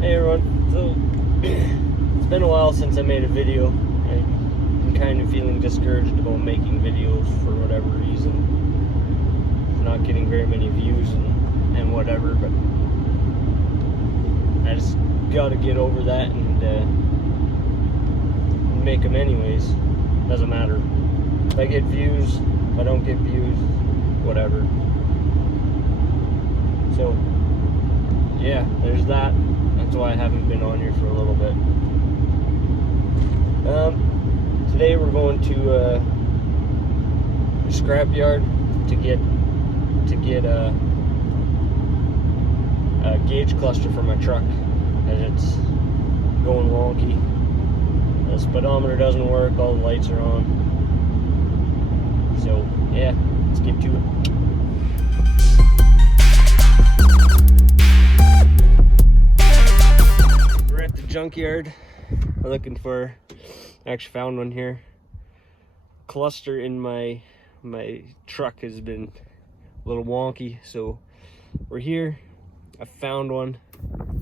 Hey everyone, so it's been a while since I made a video. I'm kind of feeling discouraged about making videos for whatever reason. I'm not getting very many views and whatever, but I just gotta get over that and make them anyways. Doesn't matter. If I get views, if I don't get views, whatever. So, yeah, there's that. That's why I haven't been on here for a little bit. Today we're going to a scrapyard to get a gauge cluster for my truck, as it's going wonky. The speedometer doesn't work, all the lights are on. So yeah, let's get to it. Junkyard. I'm looking for, I actually found one here. Cluster in my truck has been a little wonky, so we're here. I found one.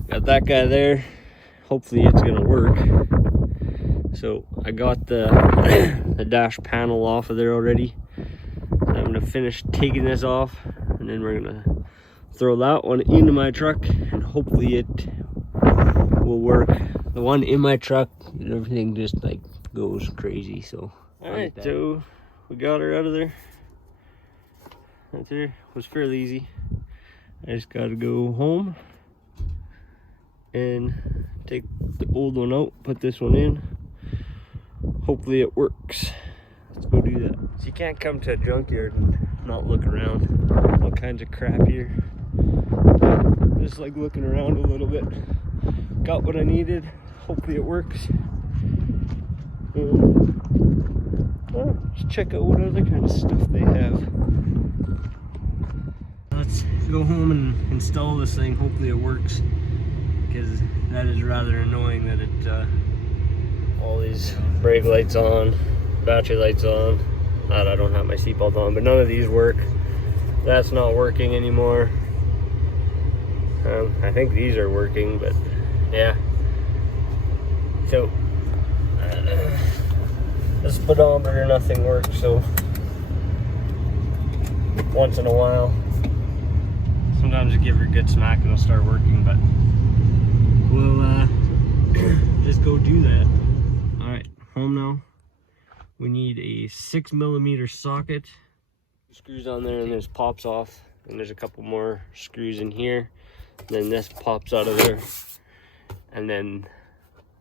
Got that guy there. Hopefully it's gonna work. So I got the dash panel off of there already. So I'm gonna finish taking this off, and then we're gonna throw that one into my truck, and hopefully it will work. The one in my truck, everything just like goes crazy. So alright, so we got her out of there. Right there. It was fairly easy. I just gotta go home and take the old one out, put this one in. Hopefully it works. Let's go do that. So you can't come to a junkyard and not look around. All kinds of crap here. Just like looking around a little bit. Got what I needed. Hopefully it works. Let's check out what other kind of stuff they have. Let's go home and install this thing. Hopefully it works, because that is rather annoying that it all these brake lights on, battery lights on. I don't have my seatbelt on, but none of these work. That's not working anymore. I think these are working, but yeah. So the speedometer, nothing works. So once in a while, sometimes you give her a good smack and it'll start working. But we'll just go do that. All right, home now. We need a 6mm socket. Screws on there, and this pops off. And there's a couple more screws in here. And then this pops out of there. And then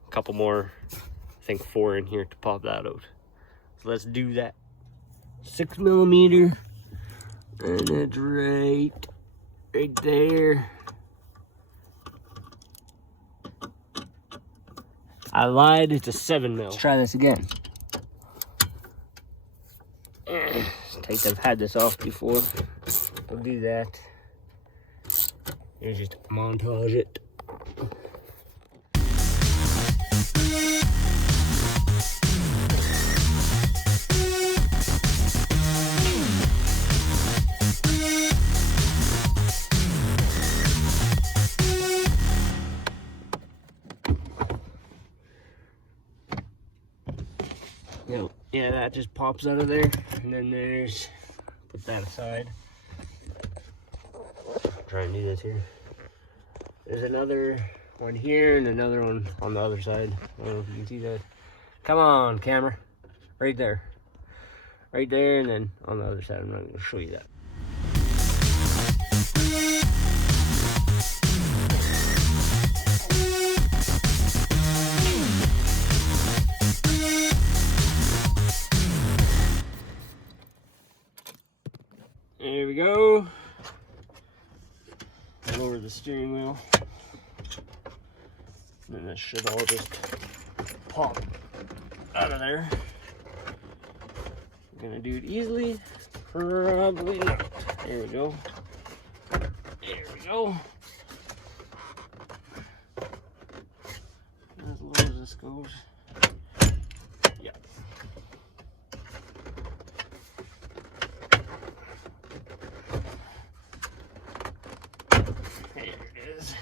a couple more, I think 4 in here to pop that out. So let's do that. 6mm. And it's right there. I lied, it's a 7mm. Let's try this again. It's tight, I've had this off before. We'll do that. Here's just montage it. Yeah, that just pops out of there, and then there's, put that aside. Try and do this here. There's another one here and another one on the other side. I don't know if you can see that. Come on, camera. Right there. Right there, and then on the other side. I'm not going to show you that. There we go. Lower the steering wheel. And then this should all just pop out of there. I'm gonna do it easily. Probably not. There we go. There we go. As low as this goes. Yeah. There it is.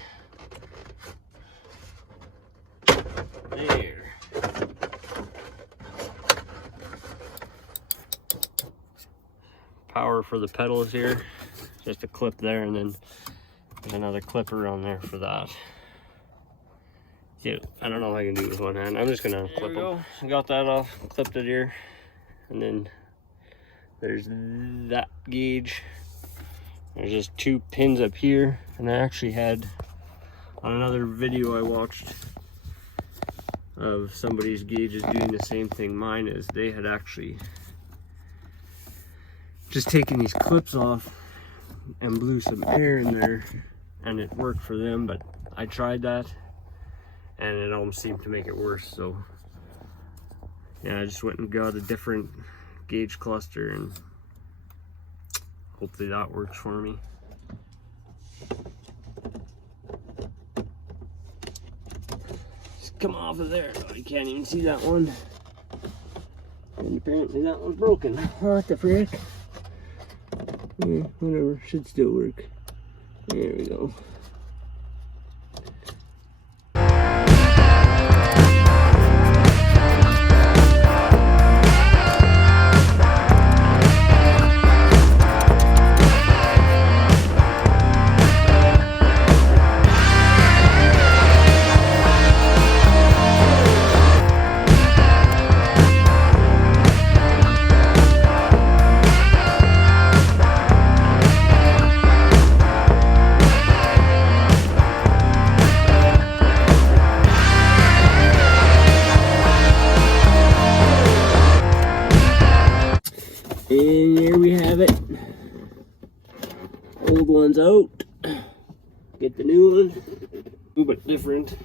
There. Power for the pedals here. Just a clip there, and then there's another clip around there for that. Dude, I don't know if I can do it with one hand. I'm just gonna clip them. Got that off, clipped it here, and then there's that gauge. There's just 2 pins up here, and I actually had on another video I watched of somebody's gauges doing the same thing mine is. They had actually just taken these clips off and blew some air in there, and it worked for them, but I tried that and it almost seemed to make it worse. So yeah, I just went and got a different gauge cluster, and hopefully that works for me. Just come off of there. Oh, you can't even see that one. And apparently that one's broken. What the frick? Yeah, whatever, should still work. There we go. And there we have it. Old one's out. Get the new one. A little bit different.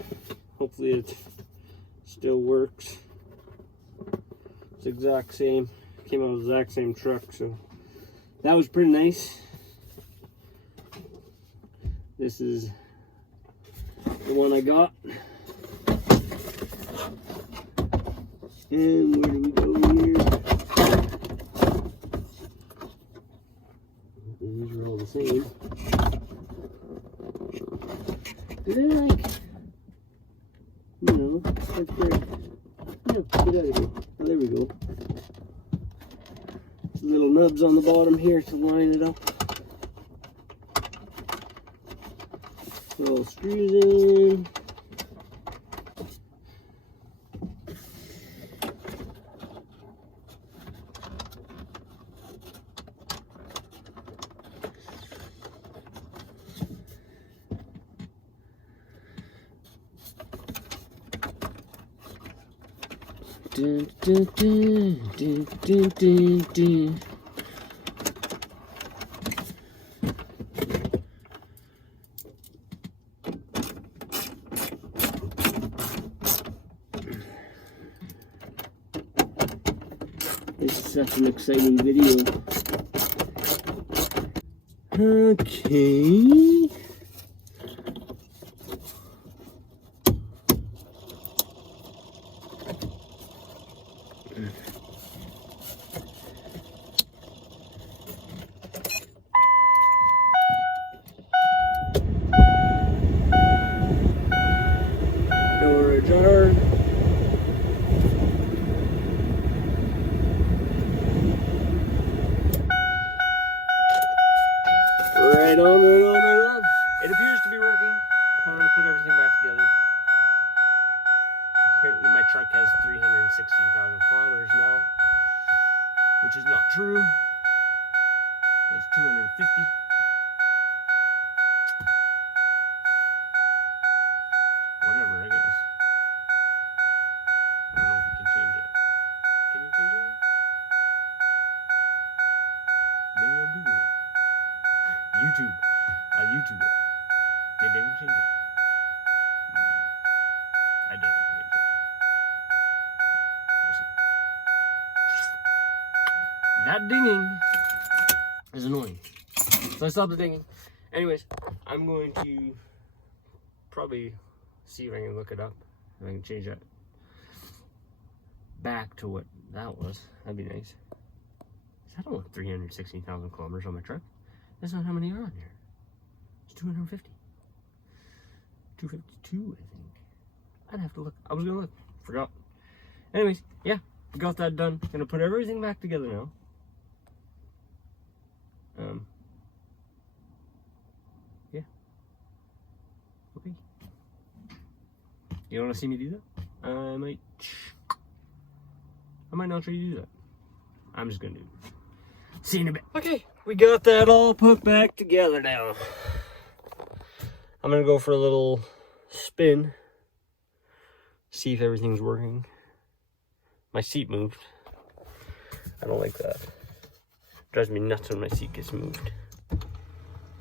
Hopefully it still works. It's the exact same. Came out of the exact same truck, so that was pretty nice. This is the one I got. And where do we go here? These are all the same. They're like, you know, that's great. No, get out of here. Oh, there we go. Little nubs on the bottom here to line it up. Little screws in. Dun, dun, dun, dun, dun, dun, dun. This is such an exciting video. Okay. Door ajar. Right on, right on, right on. It appears to be working. I'm going to put everything back together. Apparently my truck has 316,000 kilometers now, which is not true. It's 250. Whatever, I guess. I don't know if you can change it. Can you change it? Maybe I'll Google it. YouTube. I'll YouTube it. Maybe I can change it. I doubt I can change it. We'll see. That dinging is annoying. So I stopped the dinging. Anyways, I'm going to probably see if I can look it up. If I can change that back to what that was. That'd be nice. I don't want 316,000 kilometers on my truck. That's not how many are on here. It's 250. 252, I think. I'd have to look. I was gonna look. Forgot. Anyways, yeah, got that done. Gonna put everything back together now. Yeah. Okay. You wanna see me do that? I might not try to do that. I'm just gonna do it. See you in a bit. Okay, we got that all put back together now. I'm gonna go for a little spin. See if everything's working. My seat moved. I don't like that. Drives me nuts when my seat gets moved.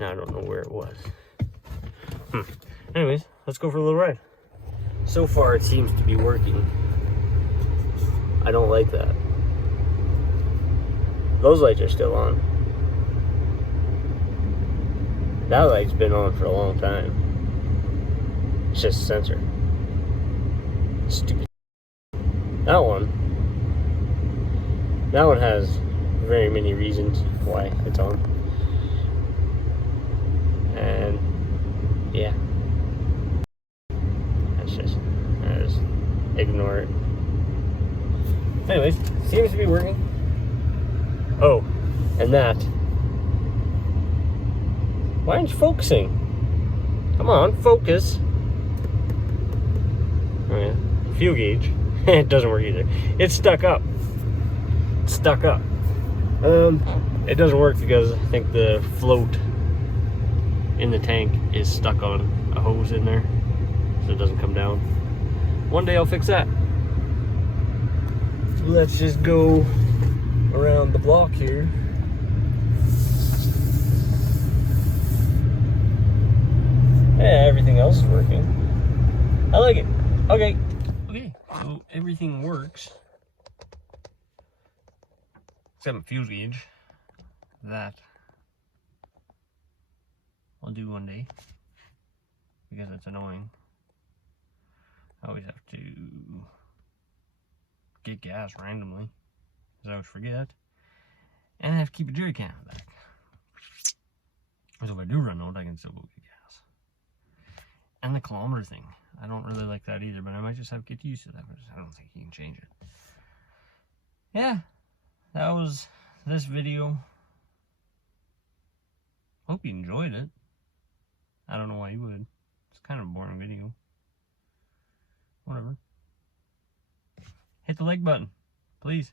Now I don't know where it was. Anyways, let's go for a little ride. So far it seems to be working. I don't like that. Those lights are still on. That light's been on for a long time. It's just a sensor. Stupid. That one has very many reasons why it's on. And yeah. Just ignore it. Anyways, seems to be working. Oh, and that. Why aren't you focusing? Come on, focus. Oh yeah, fuel gauge. It doesn't work either. It's stuck up. It's stuck up. It doesn't work because I think the float in the tank is stuck on a hose in there, so it doesn't come down. One day I'll fix that. Let's just go around the block here. Yeah, everything else is working. I like it. Okay. Okay, so everything works. Except my fuel gauge. That I'll do one day. Because it's annoying. I always have to get gas randomly. Because I always forget. And I have to keep a jerry can in the back. So if I do run out, I can still go get gas. And the kilometer thing. I don't really like that either, but I might just have to get used to that. But I don't think you can change it. Yeah, that was this video. Hope you enjoyed it. I don't know why you would. It's kind of a boring video. Whatever. Hit the like button, please.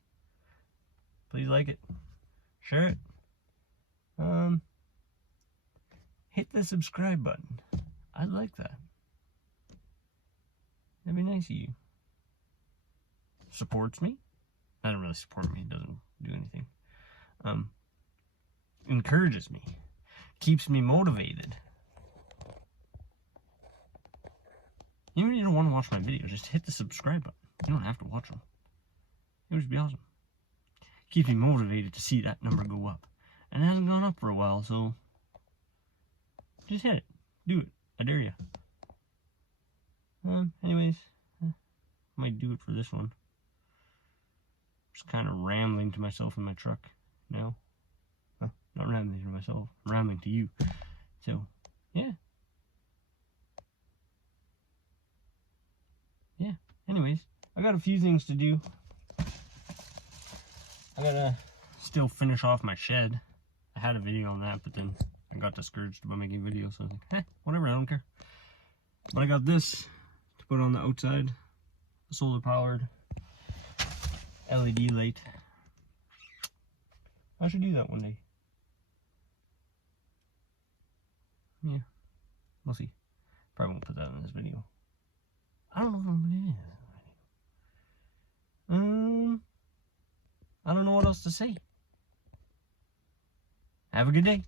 Please like it. Share it. Hit the subscribe button. I'd like that. That'd be nice of you. Supports me. Doesn't really support me. It doesn't do anything. Encourages me. Keeps me motivated. Even if you don't want to watch my videos, just hit the subscribe button. You don't have to watch them. It would just be awesome. Keeps me motivated to see that number go up. And it hasn't gone up for a while, so just hit it. Do it. I dare you. Anyways, I might do it for this one. Just kind of rambling to myself in my truck now. Not rambling to myself, rambling to you. So, yeah. Yeah, anyways, I got a few things to do. I gotta still finish off my shed. I had a video on that, but then I got discouraged about making videos, so I was like, whatever, I don't care. But I got this to put on the outside, solar powered LED light. I should do that one day. Yeah, we'll see. Probably won't put that in this video. I don't know if I'm gonna do that. I don't know what else to say. Have a good day.